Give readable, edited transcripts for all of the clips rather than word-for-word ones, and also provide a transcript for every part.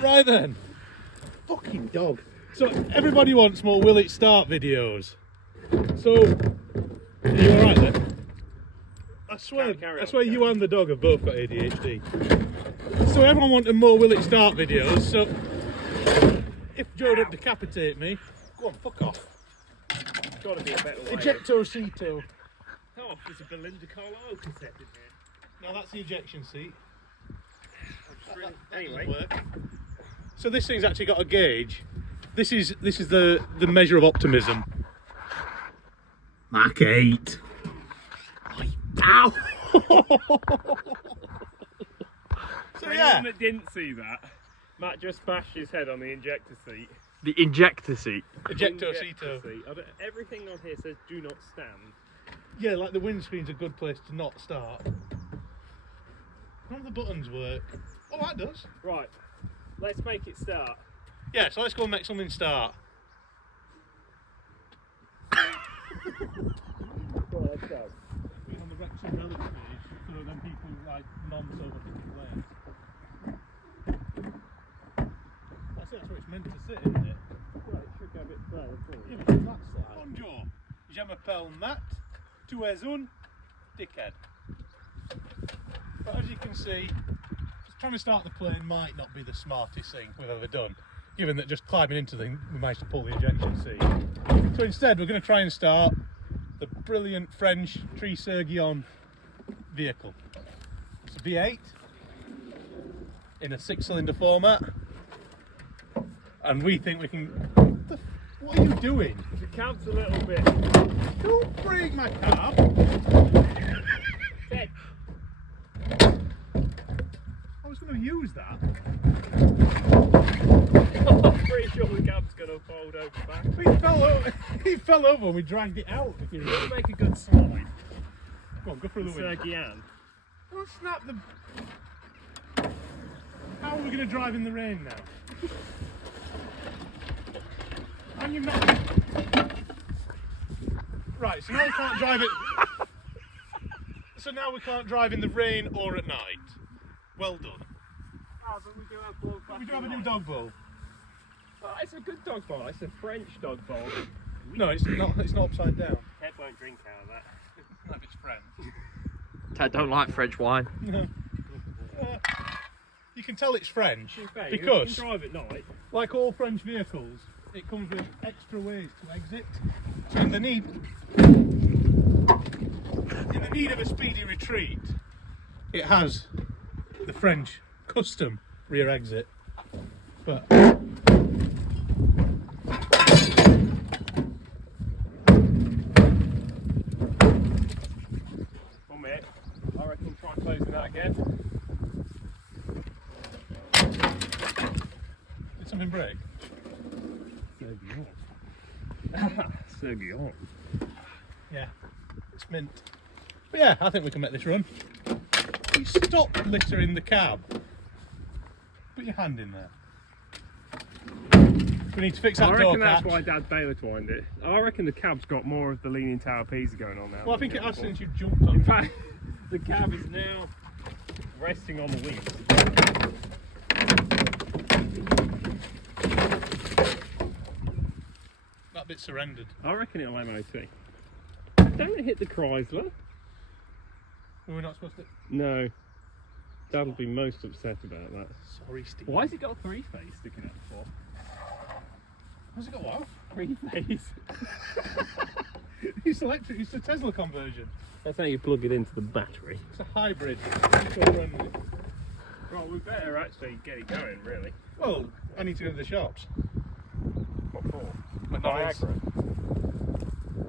Right then. Fucking dog. So everybody wants more will it start videos. So are you alright then? I swear you and the dog have both got ADHD. So everyone wanted more will it start videos, so if Joe don't decapitate me, go on, fuck off. There's got to be a better way. Ejecto seato. Oh, there's a Belinda Carlisle cassette in here. Now that's the ejection seat. Anyway. Work. So this thing's actually got a gauge. This is the measure of optimism. Mach 8. Ow! So For anyone that didn't see that, Matt just bashed his head on the injector seat. The injector seat. Ejecto seato. Everything on here says do not stand. Yeah, like the windscreen's a good place to not start. None of the buttons work. Oh, that does. Right, let's make it start. Yeah, so let's go and make something start. Well, let's go. On the Wrexham Relic page, so then people like non-silver complaints. That's where it's meant to sit, isn't it? Well, it should go a bit further forward. Yeah, but that's like. Bonjour, je m'appelle Matt. Tu es un dickhead. But as you can see, just trying to start the plane might not be the smartest thing we've ever done, given that just climbing into the thing we managed to pull the ejection seat. So instead, we're going to try and start the brilliant French Tricergion vehicle. It's a V8 in a 6-cylinder format, and we think we can. What are you doing? The cab's a little bit. Don't break my cab! Dead. I was going to use that. I'm pretty sure the cab's going to fold over back. He fell over when we dragged it out. If you It's remember. going to make a good slide. Go on, go through the window. Sergian. Don't snap the. How are we going to drive in the rain now? And you've not. Right, so now we can't drive it. So now we can't drive in the rain or at night. Well done. Oh, but we do have blow back. We do have a new dog bowl. Oh, it's a good dog bowl. It's a French dog bowl. No, it's not. It's not upside down. Ted won't drink out of that. Not if it's French. Ted don't like French wine. You can tell it's French Fair, because, you can drive at night. like all French vehicles, it comes with extra ways to exit. So in the need of a speedy retreat, it has the French custom rear exit. But One minute. I reckon try closing that again. did something break? Sergion. Yeah, it's mint. But yeah, I think we can make this run. You stop littering the cab. Put your hand in there. We need to fix that I door reckon that's catch. why Dad Baylor twined it. I reckon the cab's got more of the leaning tower pizza going on now. Well, I than think it has before. since you jumped on In it. fact, the cab is now resting on the wings. That bit surrendered. I reckon it'll MOT. Don't it hit the Chrysler? Were we not supposed to? No. Dad'll be most upset about that. Sorry, Steve. Why has it got a three-phase sticking out the floor? Has it got what? Three-phase. It's electric. It's a Tesla conversion. That's how you plug it into the battery. It's a hybrid. Eco-friendly. Right, we better actually get it going, really. Well, I need to go to the shops. What for? McDonald's. Viagra.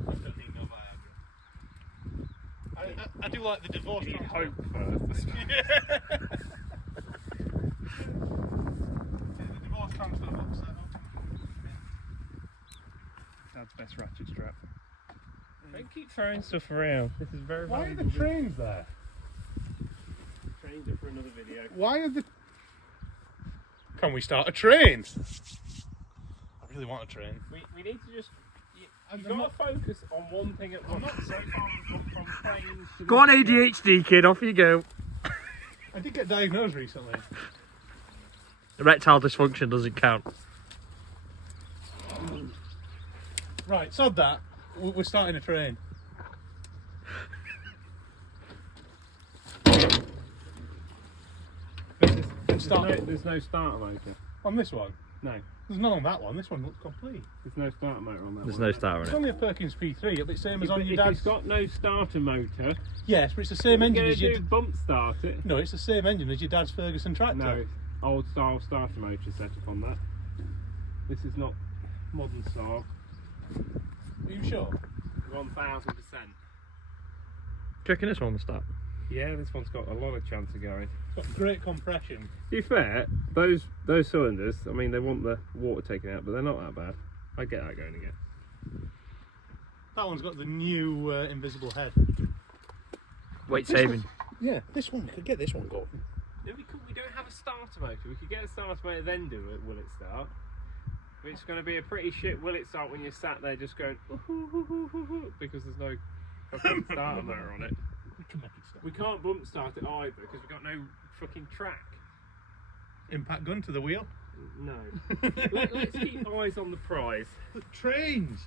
I don't need no Viagra. I do like the divorce You transfer. hope first. Yeah. The divorce transfer box set up. Dad's best ratchet strap. Don't keep throwing stuff around. This is very Why are valuable. the trains there? Trains are for another video. Why are the... Can we start a train? I really want a train. We need to just... You've I'm got to focus on one thing at once. So from trains to Go on, ADHD kid, off you go. I did get diagnosed recently. Erectile dysfunction doesn't count. Right, sod that. We're starting a train. There's no starter motor. On this one? No. There's none on that one. This one looks complete. There's no starter motor on that There's one. no starter It's in it. only a Perkins P3. It'll be the same as on your If dad's. it's got no starter motor, Yes, but it's the same what are engine you as going your. to do? Bump start it? No, it's the same engine as your dad's Ferguson tractor. No, it's old style starter motor set up on that. This is not modern style. Are you sure? 1000%. Do you reckon this one will start? Yeah, this one's got a lot of chance of going. It's got great compression. To be fair, those cylinders, I mean, they want the water taken out, but they're not that bad. I get that going again. That one's got the new invisible head. Weight This saving. Yeah, this one, we could get this one going. No, we don't have a starter motor. We could get a starter motor, then do it. Will it start? But it's going to be a pretty shit. Will it start when you're sat there just going because there's no fucking starter motor on it? We can make it start. We can't bump start it either because we've got no fucking track. Impact gun to the wheel. No. Let's keep eyes on the prize. The trains!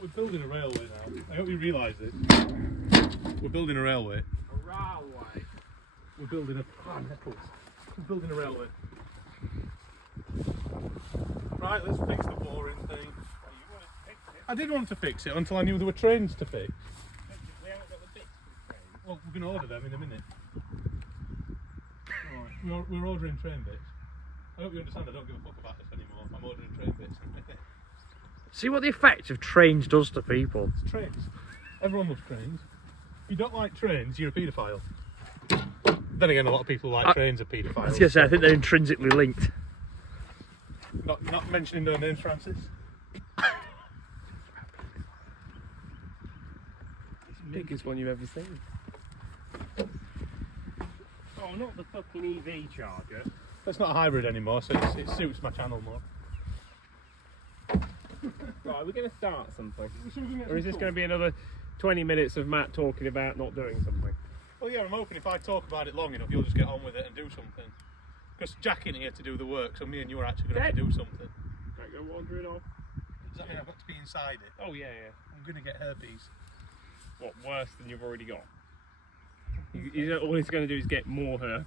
We're building a railway now. I hope you realise this. We're building a railway. A railway. We're building a. We're building a railway. Right, let's fix the boring thing. I did want to fix it until I knew there were trains to fix. We haven't got the bits for the train. Well, we're going to order them in a minute. Right, we're ordering train bits. I hope you understand I don't give a fuck about this anymore. I'm ordering train bits. See what the effect of trains does to people. It's trains. Everyone loves trains. If you don't like trains, you're a paedophile. Then again, a lot of people like trains are I was paedophiles. going to say, I think they're intrinsically linked. Not mentioning no names, Francis. It's the biggest one you've ever seen. Oh, not the fucking EV charger. That's not a hybrid anymore, so it suits my channel more. Right, we're going to start something. Or Or is this going to be another 20 minutes of Matt talking about not doing something? Well, yeah, I'm hoping if I talk about it long enough, you'll just get on with it and do something. Because Jack ain't here to do the work, so me and you are actually going to have to do something. Don't go wandering off. Does that mean I've got to be inside it? Oh, yeah, yeah. I'm going to get herpes. What, worse than you've already got? All he's going to do is get more herpes.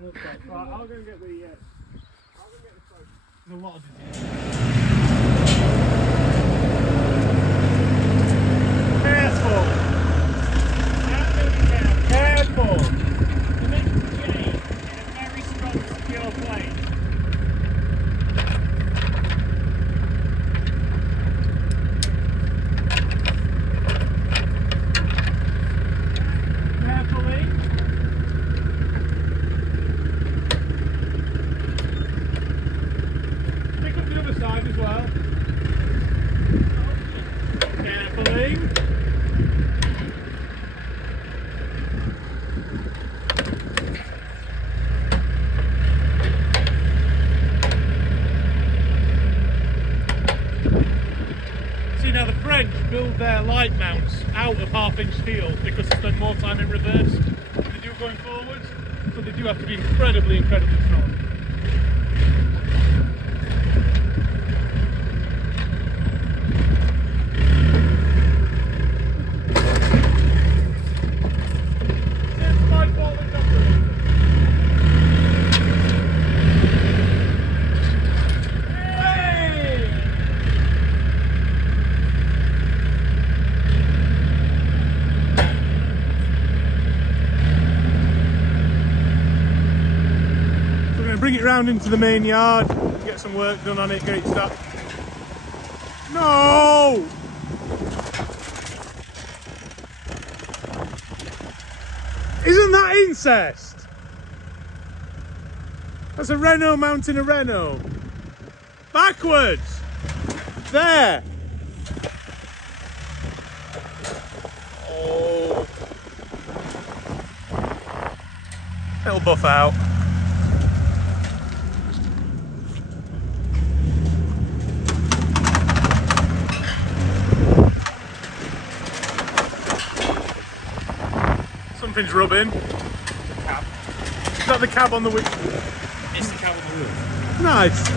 Right, I'll go and get the... There's a lot of disease. Careful! Careful! The next J in a very strong, secure plane. Carefully! Pick up the other side as well. Carefully! See, now the French build their light mounts out of half-inch steel because they spend more time in reverse than they do going forwards, so they do have to be incredibly strong. It's my fault it's operating. Hey! So we're going to bring it round into the main yard, get some work done on it, get it started. No! Isn't that incest? That's a Renault mounting a Renault. Backwards! There! Oh. It'll buff out. Something's rubbing. Cab. Is that the cab on the wheel? It's the cab on the wheel. Nice.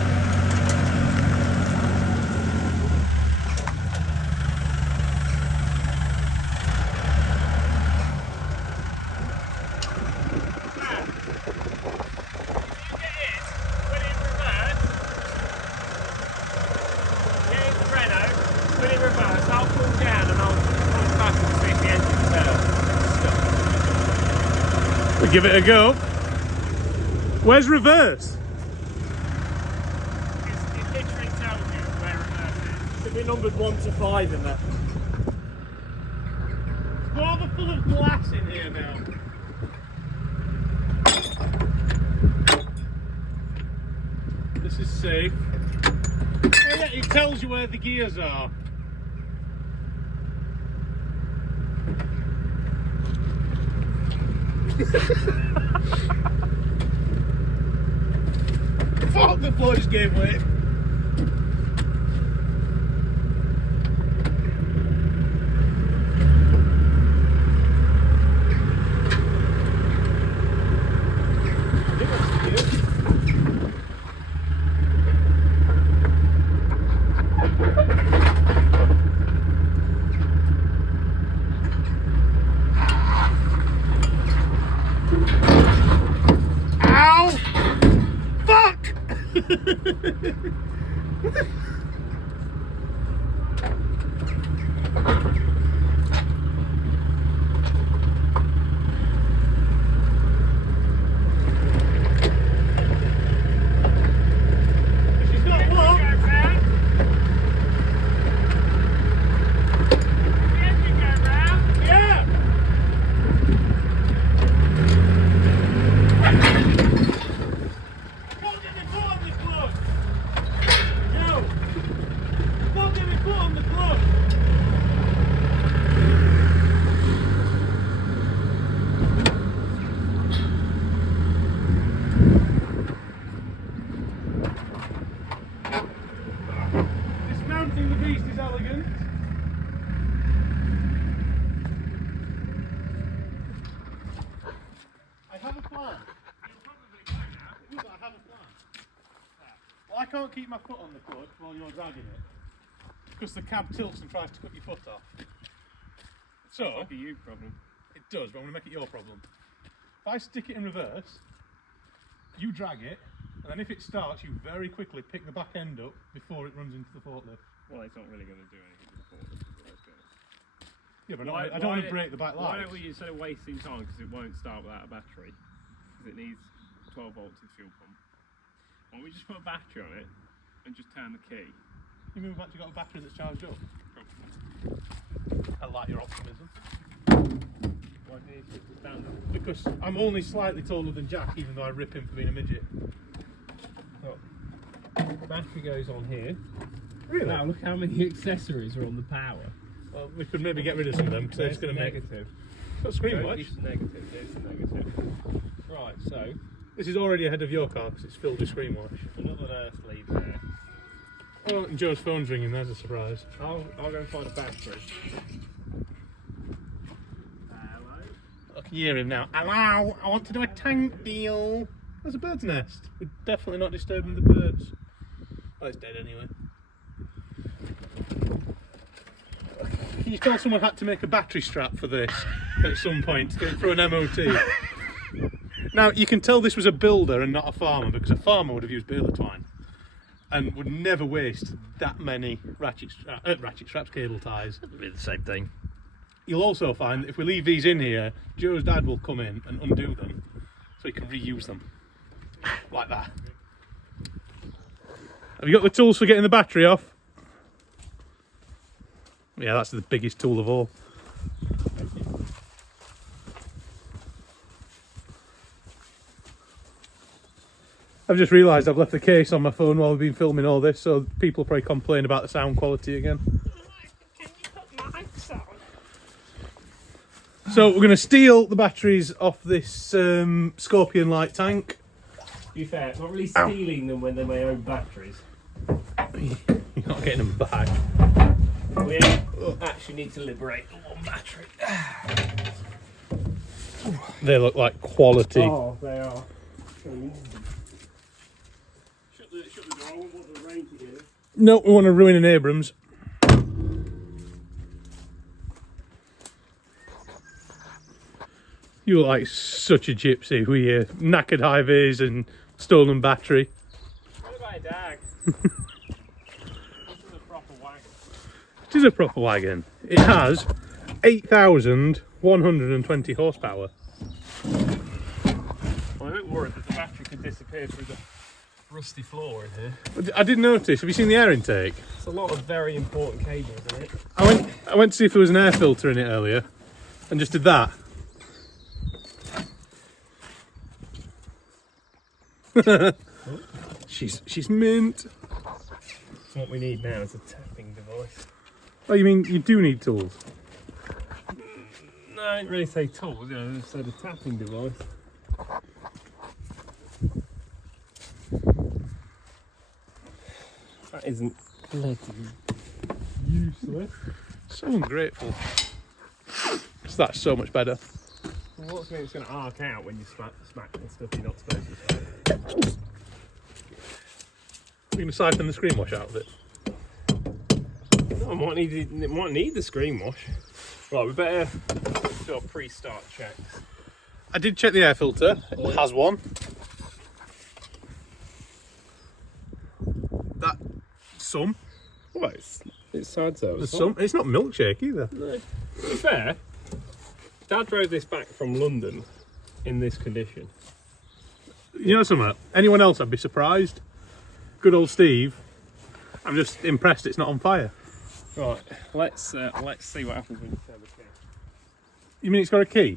We give it a go. Where's reverse? It literally tells you where reverse is. Should be numbered 1 to 5 in there. Rather full of glass in here now. This is safe. Oh yeah, it tells you where the gears are. Fuck, the floor just gave way. Ow! Fuck! She's not long. Yeah! What did they put on the plug? No! What did they put on the plug? Dismounting the beast is elegant. I have a plan. But I have a plan. Well, I can't keep my foot on the clutch while you're dragging it because the cab tilts and tries to cut your foot off. So, Like a you problem. it does, but I'm going to make it your problem. If I stick it in reverse, you drag it, and then if it starts, you very quickly pick the back end up before it runs into the forklift. Well, it's not really going to do anything to the forklift. Yeah, but I don't want to break the back Why lights. don't we, instead of wasting time, because it won't start without a battery, because it needs 12 volts of fuel pump. Why don't we just put a battery on it and just turn the key? You mean we've actually got a battery that's charged up? I like your optimism. Why do you need to stand up? Because I'm only slightly taller than Jack, even though I rip him for being a midget. Oh. The battery goes on here. Really? Now look how many accessories are on the power. Well, we could maybe get rid of some of them because it's going to make negative. Got screen No, watch. it's negative. It's negative. Right, so This is already ahead of your car because it's filled with screen wash. another earth lead there. Oh, and Joe's phone's ringing. There's a surprise. I'll go and find a battery. Hello. I can hear him now. Hello, I want to do a tank deal. There's a bird's nest. We're definitely not disturbing the birds. Oh, it's dead anyway. Can you tell someone had to make a battery strap for this at some point to get through an MOT? Now, you can tell this was a builder and not a farmer, because a farmer would have used baler twine and would never waste that many ratchet straps, cable ties. It'll be the same thing. You'll also find that if we leave these in here, Joe's dad will come in and undo them so he can reuse them. Like that. Have you got the tools for getting the battery off? Yeah, that's the biggest tool of all. I've just realised I've left the case on my phone while we've been filming all this, so people will probably complain about the sound quality again. Can you put mics on? So we're going to steal the batteries off this Scorpion light tank. To be fair, not really stealing them when they're my own batteries. You're not getting them back. We actually need to liberate the one battery. They look like quality. Oh, they are. so easy. Shut the door, I won't want the rain to get in. No, we want to ruin an Abrams. You look like such a gypsy with your knackered high vis and stolen battery. What about a dag? This is a proper wagon. It is a proper wagon. It has 8,120 horsepower. I'm a bit worried that the battery could disappear through the rusty floor in here. I did notice, have you seen the air intake? There's a lot of very important cables in it. I went to see if there was an air filter in it earlier and just did that. She's mint. What we need now is a tapping device. Oh, you mean you do need tools? No, I didn't really say tools, I just said a tapping device. That isn't bloody useless. So ungrateful. So that's so much better. Well, what's mean it's going to arc out when you smack the stuff you're not supposed to smack? You're going to siphon the screen wash out of it. No, it might need the screen wash. Right, we better do our pre-start checks. I did check the air filter. It has one. Some. Well, it's sad though. There's some. It's not milkshake either. No. To be fair, Dad drove this back from London in this condition. You know something? Anyone else, I'd be surprised. Good old Steve. I'm just impressed it's not on fire. Right, let's see what happens when you turn the key. You mean it's got a key?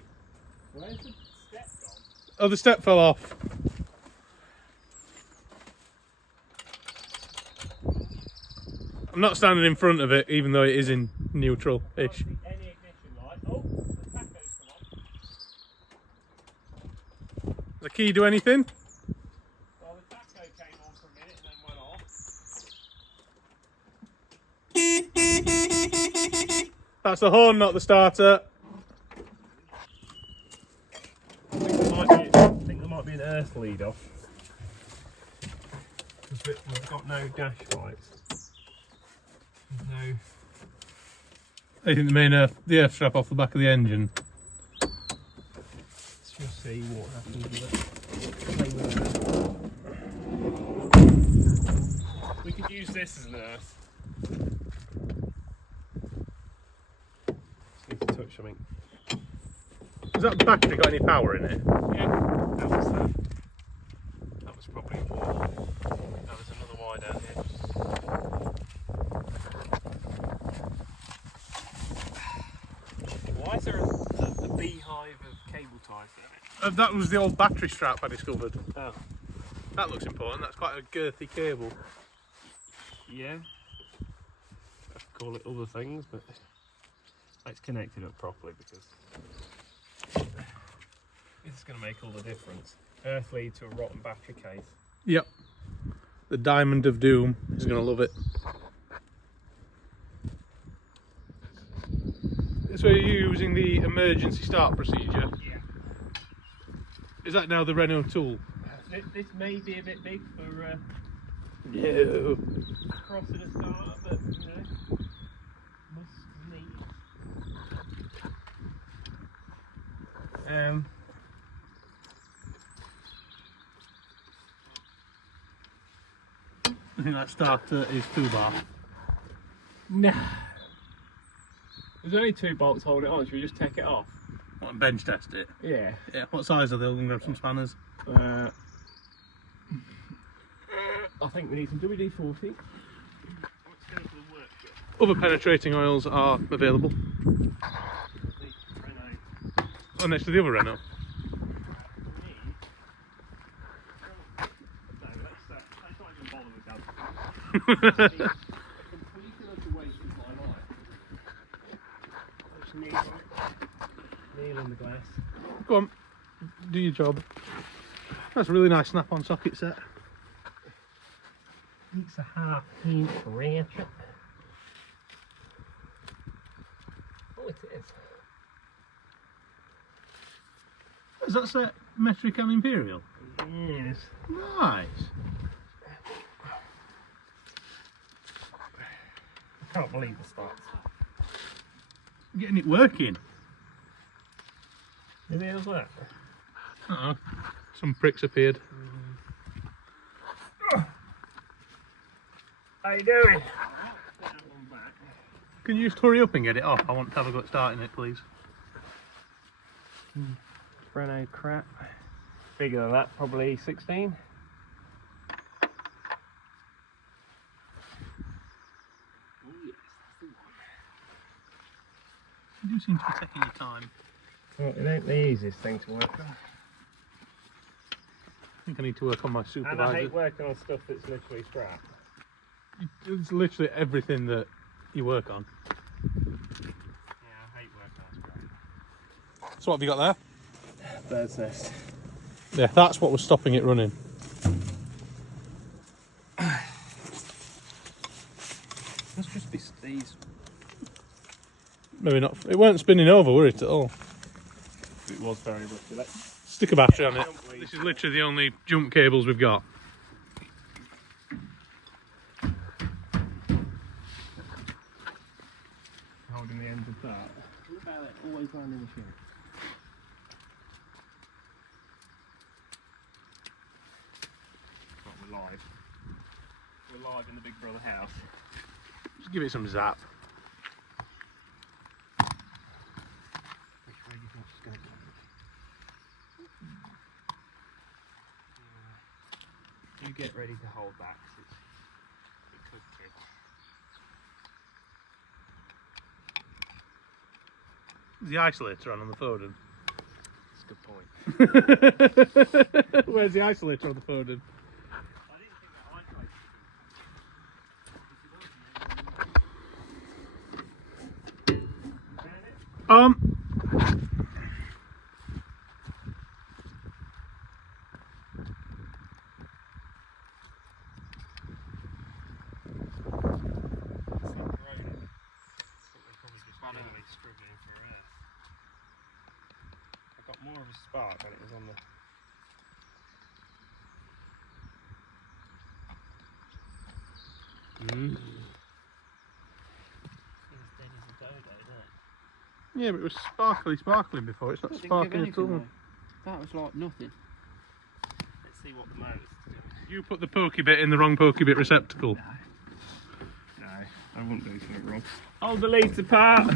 Where's the step gone? Oh, the step fell off. I'm not standing in front of it, even though it is in neutral-ish. Any ignition light. Oh, the tacho's come on. Does the key do anything? Well, the tacho came on for a minute and then went off. That's the horn, not the starter. I think there might be an earth lead off. We've got no dash lights. No. I think the main the earth strap off the back of the engine. Let's just see what happens with it. We could use this as an earth. Just need to touch something. Has that battery got any power in it? Yeah, that was probably one. That was another wire down here. Why is there a beehive of cable ties there? That was the old battery strap I discovered. Oh. That looks important. That's quite a girthy cable. Yeah. I could call it other things, but it's connected up properly because it's going to make all the difference. Earth lead to a rotten battery case. Yep. The Diamond of Doom is going to love it. So you're using the emergency start procedure? Yeah. Is that now the Renault tool? This may be a bit big for No. crossing a starter, but you know, must need. I think that starter is 2-bar. No. There's only 2 bolts holding it on, should we just take it off? Want to bench test it? Yeah. Yeah. What size are they? I'm going to grab some spanners. I think we need some WD-40. Other penetrating oils are available. Oh, next to the other Renault. Nail in the glass. Go on, do your job. That's a really nice snap-on socket set. It's a 1/2 inch ratchet. Oh, it is. Is that set metric and imperial? Yeah. Yes. Nice. I can't believe the starts. Getting it working. Is it as that? Uh-oh. Some pricks appeared. How you doing? Can you just hurry up and get it off? I want to have a go at starting it, please. Renault crap. Bigger than that, probably 16. Oh yes, that's the one. You do seem to be taking your time. Well, it ain't the easiest thing to work on. I think I need to work on my supervisor. And I hate working on stuff that's literally scrap. It's literally everything that you work on. Yeah, I hate working on scrap. So what have you got there? Bird's nest. Yeah, that's what was stopping it running. Must just be these. Maybe not. It weren't spinning over, were it, at all? It was very rough. Let's Stick a battery on it. This is literally the only jump cables we've got. holding the ends of that. What about it? Always landing the ship. We're live. We're live in the Big Brother house. Just give it some zap. Which way do you think it's going to go? You get ready to hold back, 'cause it could tip. Is the isolator on the Foden? That's a good point. Where's the isolator on the Foden? I didn't think that isolator struggling for earth. I got more of a spark when it was on the. It's as dead as a dodo, isn't it? Yeah, but it was sparkling before. It's not sparkling at all. That was like nothing. Let's see what the motor's doing. You put the pokey bit in the wrong pokey bit receptacle. No, I wouldn't do something wrong. Hold the leads apart.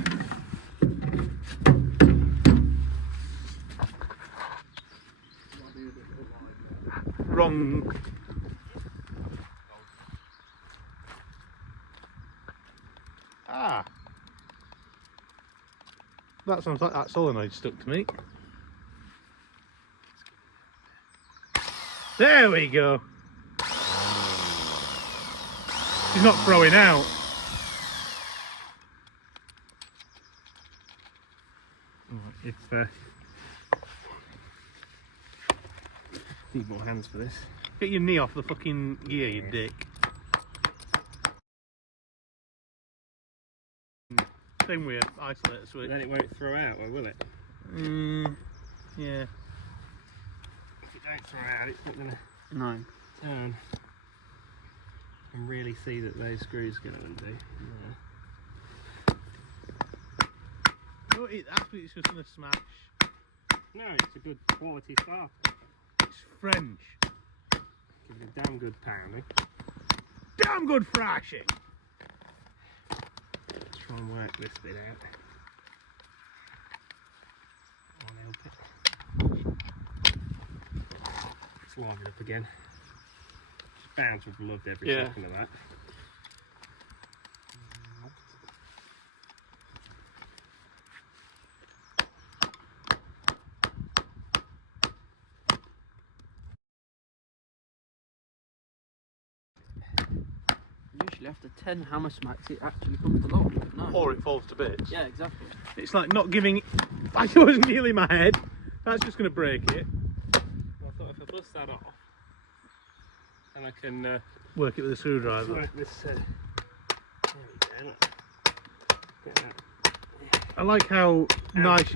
Wrong. Ah. That sounds like that solenoid stuck to me. There we go. She's not throwing out. It's need more hands for this. Get your knee off the fucking gear, you dick. Same with isolator switch. Then it won't throw out, or will it? Yeah. If it don't throw out, it's not going to No. turn. And really see that those screws are going to undo. No. No, it actually it's just gonna smash. No, it's a good quality start. It's French. Give it a damn good pounding. Damn good thrashing. Let's try and work this bit out. I'll help it. Let's liven it up again. It's bound to have loved every second of that. Usually after 10 hammer smacks it actually comes to lock, but no. Or it falls to bits. Yeah, exactly. It's like not giving. Like it was nearly my head. That's just gonna break it. Well, I thought if I bust that off, then I can Work it with a screwdriver. work this. There we go. Look. Get that. I like how nice.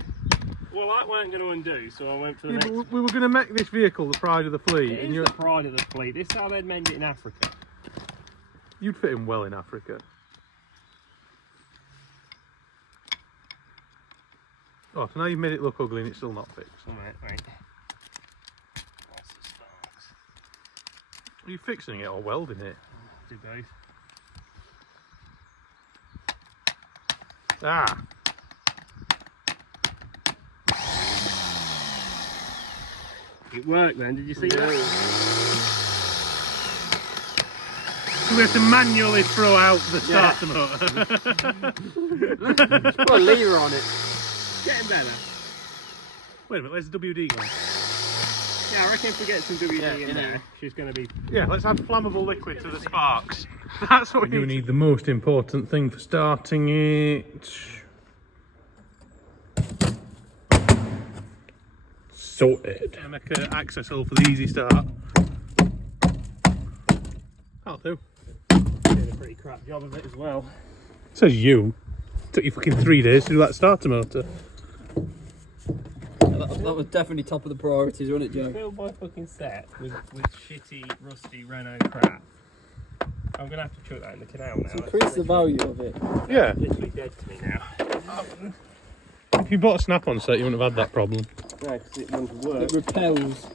Well, that weren't going to undo, so I went for the Yeah, next. but we were going to make this vehicle the pride of the fleet. It And is you're, the pride of the fleet. This is how they'd mend it in Africa. you'd fit in well in Africa. Oh, so now you've made it look ugly and it's still not fixed. Alright, right. Are you fixing it or welding it? Do both. Ah! It worked then, did you see that? So we have to manually throw out the starter motor. Just put a lever on it. Getting better. Wait a minute, where's the WD gone? Yeah, I reckon if we get some WD Yeah, in there, she's going to be... Yeah, let's add flammable liquid to the sparks. That's what we do need the most important thing for starting it. Sorted. And make an access hole for the easy start. That'll do. Doing a pretty crap job of it as well. Says you. Took you fucking 3 days to do that starter motor. That was definitely top of the priorities, wasn't it, Joe? Fill my fucking set with shitty, rusty Renault crap. I'm going to have to chuck that in the canal now. Increase the value of it. Yeah. Literally dead to me now. If you bought a snap-on set, you wouldn't have had that problem. No, because it wouldn't work. It repels.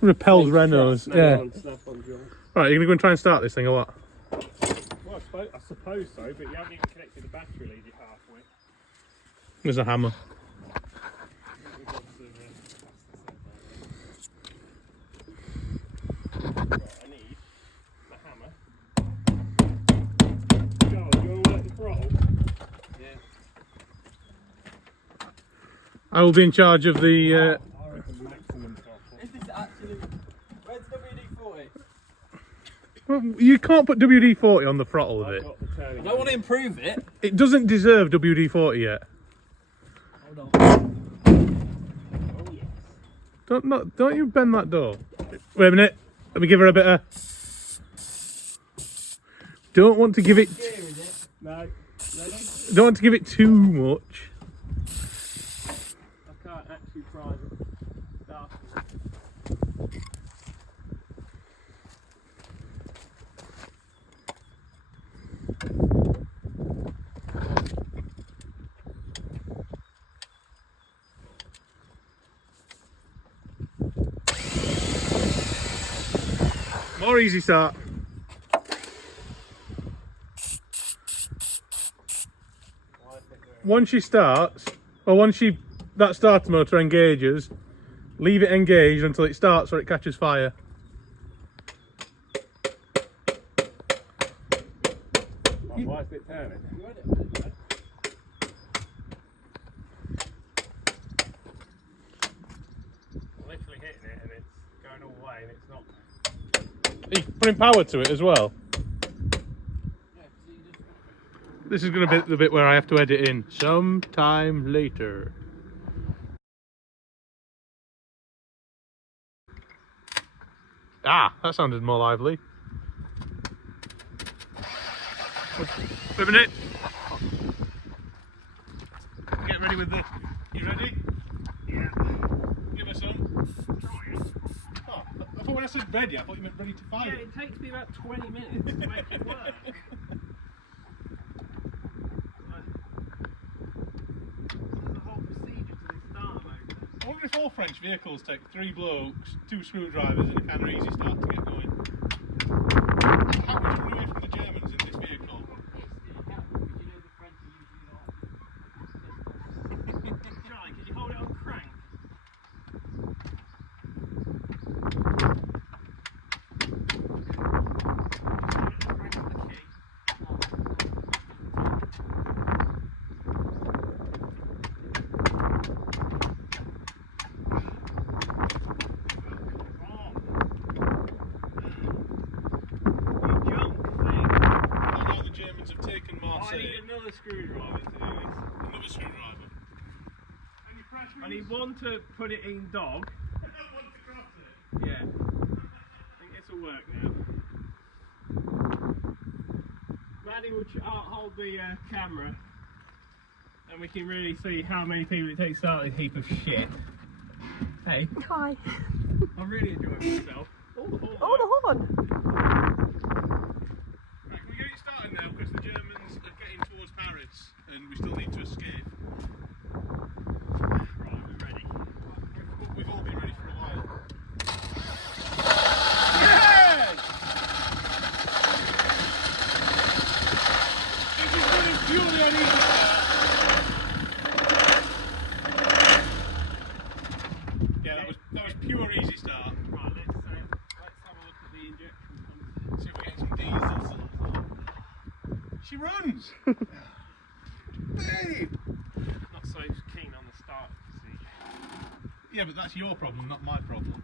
Repels Renaults. Yeah. Snap on job. Right, you're going to go and try and start this thing or what? Well, I suppose so, but you haven't even connected the battery lead yet halfway. There's a hammer. Right, I need the hammer. Joel, do you want to work the throttle? Yeah. I will be in charge of the... I reckon maximum throttle. Is this actually... Where's WD-40? Well, you can't put WD-40 on the throttle of I've it. got the turning. I don't want to improve it. It doesn't deserve WD-40 yet. Hold on. Oh, yes. Don't you bend that door. Wait a minute. Let me give her a bit of... Don't want to give it... Gear, is it? No. Ready? Don't want to give it too much. I can't actually try it. Start. More easy start. Once she starts, or that starter motor engages, leave it engaged until it starts or it catches fire. Why is it turning? I'm literally hitting it and it's going all the way and it's not. Are you putting power to it as well? This is going to be the bit where I have to edit in sometime later. Ah, that sounded more lively. Wait a minute. Get ready with this. You ready? Yeah. Give us some. Oh, I thought when I said ready, I thought you meant ready to fire. Yeah, it takes me about 20 minutes to make it work. There's a whole procedure to this starter motor. I wonder if all French vehicles take 3 blokes, 2 screwdrivers and a kind of easy start to get going. How would you run away from the Germans in this vehicle? Charlie, could you hold it on crank? I need another screwdriver to do this. Another screwdriver. I need one to put it in dog. One to cross it. Yeah. I think this will work now. Maddie will hold the camera and we can really see how many people it takes to start this heap of shit. Hey, Hi. I'm really enjoying myself. Oh, the horn. Right, can we get it started now because the Germans are getting towards Paris and we still need to escape. Right, we're ready. We've all been ready for a while. Yes! This is running purely on easy start. Yeah, that was pure easy start. Right, let's have a look at the injection pump. See if we get some diesel. She runs! Babe! Not so keen on the start, you see. Yeah, but that's your problem, not my problem.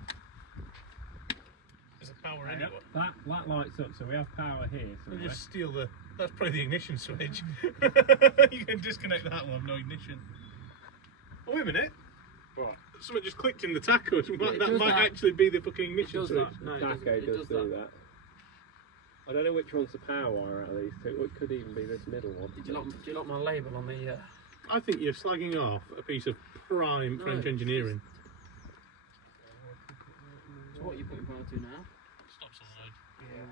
There's a power anyway. That lights up, so we have power here. So We'll just steal the... That's probably the ignition switch. You can disconnect that one with no ignition. Oh, wait a minute. Right. Something just clicked in the taco. it That does might that. actually be the fucking It ignition does switch. that. No, Daco it does do that. I don't know which one's the power wire out of these two. It could even be this middle one. Do you like my label on the... I think you're slagging off a piece of prime French engineering. So what are you putting power to now? Stop solenoid. Yeah.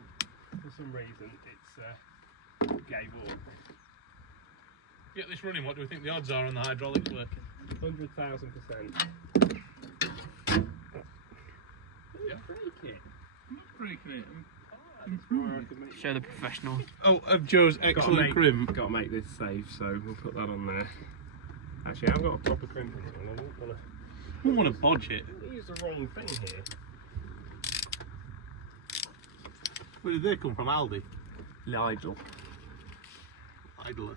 For some reason, it's gave up. Get this running, what do we think the odds are on the hydraulics working? 100,000%. Yeah. Break it. I'm not breaking it. Show the professional. Oh, of Joe's excellent crimp. Got to make this safe, so we'll put that on there. Actually, I've got a proper crimp on it. I don't want to. I don't want to bodge it. Use the wrong thing here. Where did they come from? Aldi? Lidl. Idlers.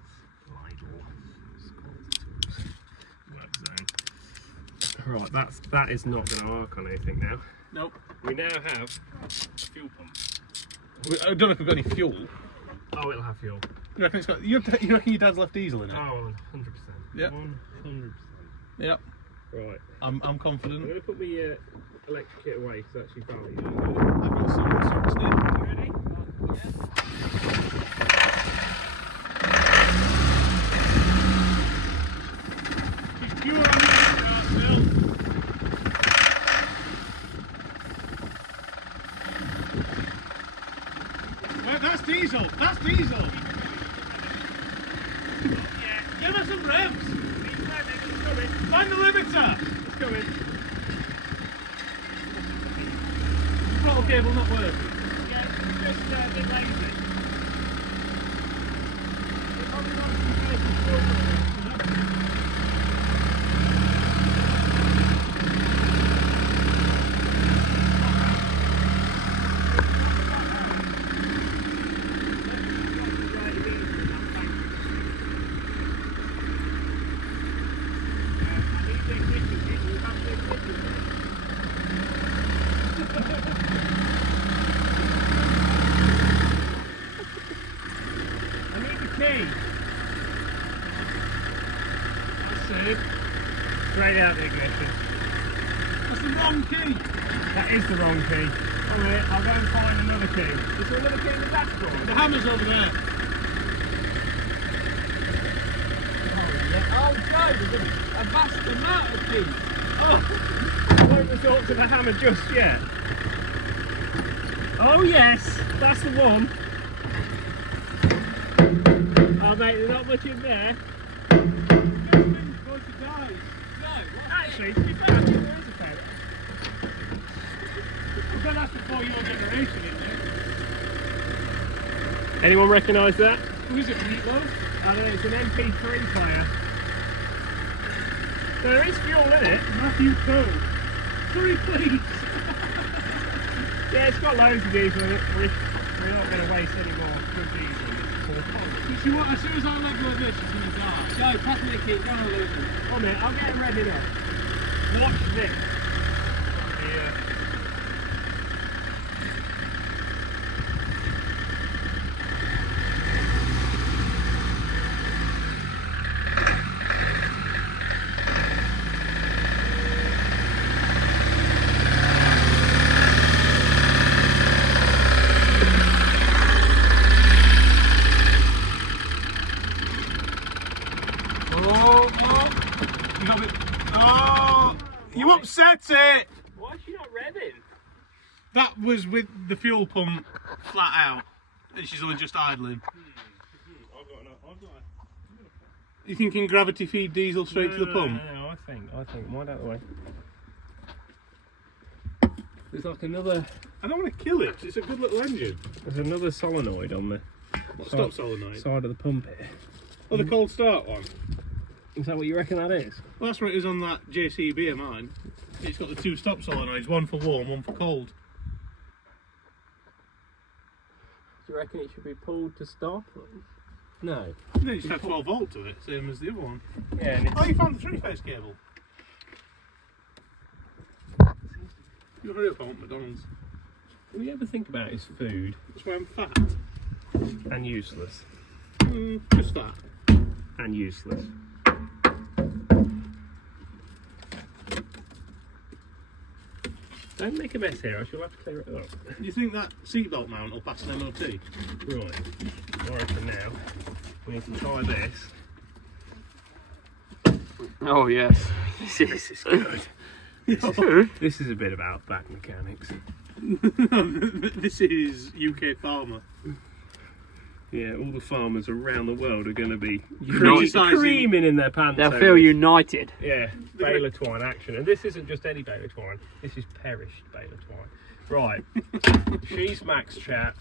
Right, that is not going to arc on anything now. Nope. We now have a fuel pump. I don't know if we've got any fuel. Oh, it'll have fuel. You reckon it's got? You reckon your dad's left diesel in it? Oh, 100%. Yep. 100%. Yep. Right. I'm I'm confident. going to put my electric kit away because it's actually valued. I've got some still. You ready? He's pure on the start still. Right, that's diesel. That's diesel. Give us some revs. Find the limiter. It's coming. Throttle cable not working. Yeah, it's just a bit lazy. It probably wants some basic fuel. Straight out the ignition. That's the wrong key. That is the wrong key. Oh wait, I'll go and find another key. Is there another key in the dashboard? The hammer's over there. Oh, Joe, there's a vast amount of keys. Oh, I won't resort to the hammer just yet. Oh yes, that's the one. Oh mate, there's not much in there. Actually, to be fair, I think there is a fair. But that's before your generation, isn't it? Anyone recognise that? Who is it, Meatloaf? I don't know, it's an MP3 player. There is fuel in it. Matthew Cole. Hurry, please. Yeah, it's got loads of diesel in it. We're not going to waste any more good diesel. You see what? As soon as I let go of this, it's going to die. Joe, pass me the key, go and lose them. One minute, I'll get it ready now. Watch this. Yeah. Oh! That's it! Why is she not revving? That was with the fuel pump flat out, and she's only just idling. You thinking gravity feed diesel straight to the pump? No, I think, wind out the way. There's like another... I don't want to kill it, it's a good little engine. There's another solenoid on the Stop solenoid? side of the pump here. Oh, the cold start one? Is that what you reckon that is? Well, that's what it is on that JCB of mine. It's got the two stop solenoids, one for warm, one for cold. Do you reckon it should be pulled to stop? No. No, you just have 12 volt to it, same as the other one. Yeah, and Oh, you found the three-phase cable. You hurry up, I want McDonald's. all you ever think about is food That's why I'm fat. and useless. Just that. And useless. Don't make a mess here, I shall have to clear it up. Do you think that seatbelt mount will pass an MOT? Right, alright for now, we need to try this. Oh yes. This is good. This is a bit about back mechanics. This is UK farmer. Yeah, all the farmers around the world are going to be Criticising- creaming in their pants. They'll over feel this. united. Yeah, baler twine action. And this isn't just any baler twine, this is perished baler twine. Right, she's Max chat.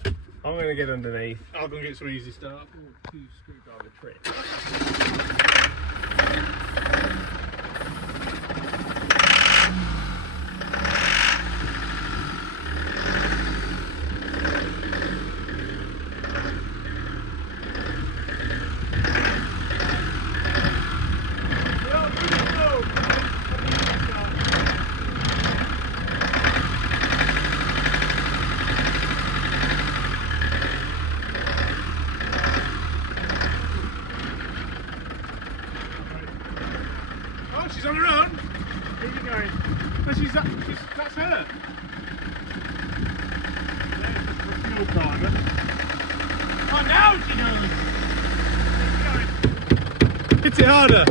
I'm going to get underneath. I'll go and get some easy start. Two screwdriver trick. Oh, she's on her own. Where are you going? No, that's her. Fuel primer. Oh, now she knows. Hit it harder.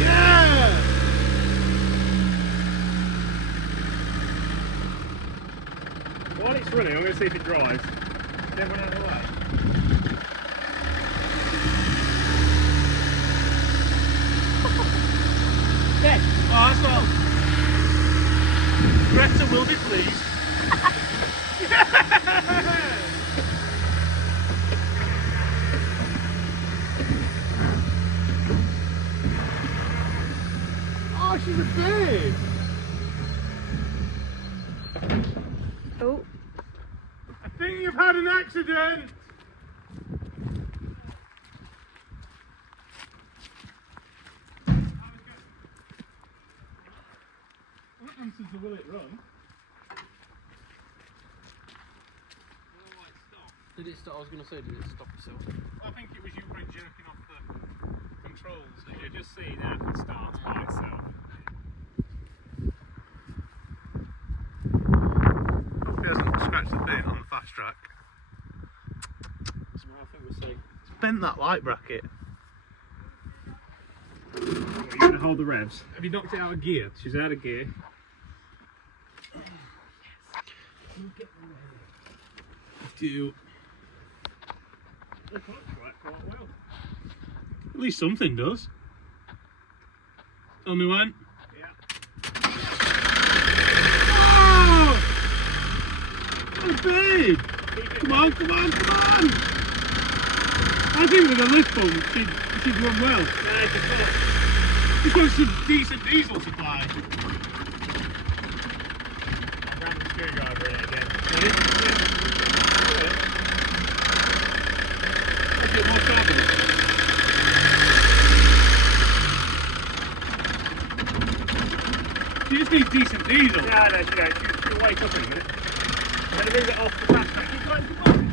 Yeah. While it's running, I'm going to see if it drives. Get everyone out of the way. Yes. Oh, that's all. Greta will be pleased. Oh, she's a babe. Oh, I think you've had an accident. What answers the will it run? Did it stop? I was going to say, did it stop itself? I think it was you probably jerking off the controls. You just see that it starts by itself. Hopefully it hasn't scratched the paint on the fast track. I think we're safe. It's bent that light bracket. You're going to hold the revs. Have you knocked it out of gear? She's out of gear. Do It looks right quite well. at least something does. Tell me when. Yeah. Oh! Oh, babe! Come on, come on, come on! I think with a lift pump, she'd run well. Just want some decent diesel supply. I'll grab the screwdriver in it again. Ready? Let's get more carbon. She just needs decent diesel. No, she don't. She'll wake up in a minute. Better move it off the fast track. Keep going, keep going.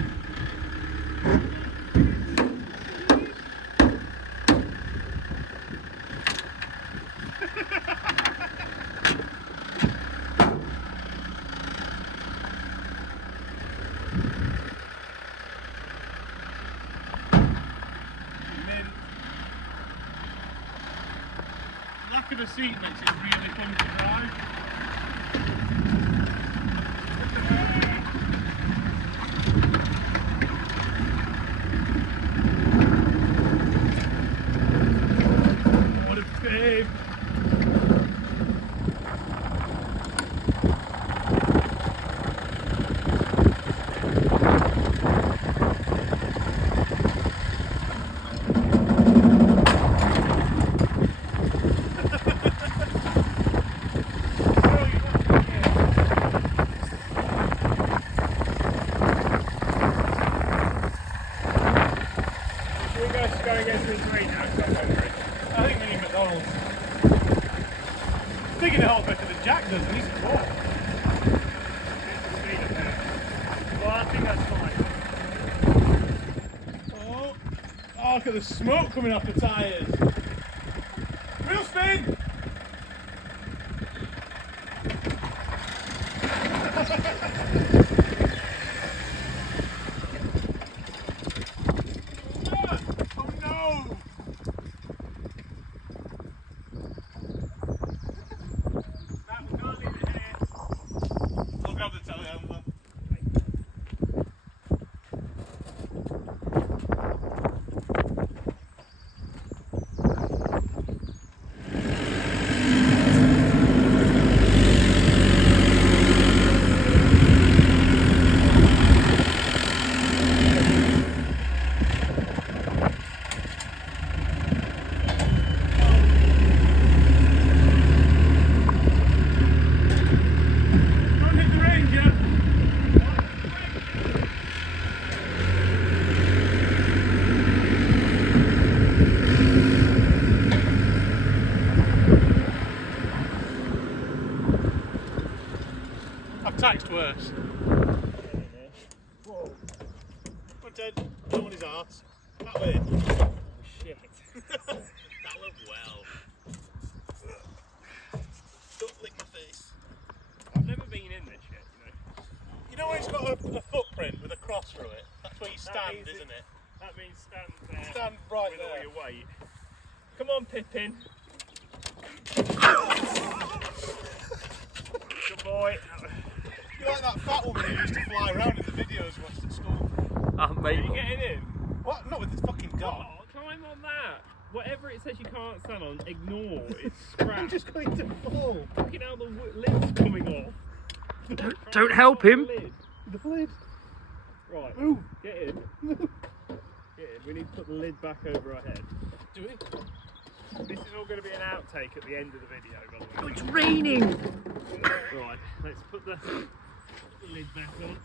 passenger seat makes it really fun to drive. What a babe! Thinking it all better than Jack does, and he's a ball. Well, I think that's fine. Oh, look at the smoke coming off the tyres. Wheel spin! Oh no! I'll grab the telehandler. Don't hit the range yet. I've taxed worse. Whoa. Come on, Ted. Don't want his arse. That way. Oh, shit. That looked well. Don't lick my face. I've never been in this yet, you know. You know when it's got a footprint with a cross through it? That's where you stand, means isn't it? That means stand there. Stand right with there. all your weight. Come on, Pippin. Good boy. You're like that fat woman who used to fly around in the videos we watched at school. Ah, Are mate. you getting in? What? Not with the fucking dog. Oh, climb on that. Whatever it says you can't stand on, ignore. It's scrap. I'm just going to fall. Fucking hell, the lid's coming off. Don't help him. The lid. Right, Ooh. get in. Get in. We need to put the lid back over our head. Do it. This is all going to be an outtake at the end of the video, by the Oh, way. it's raining. Right, let's put the lid back on.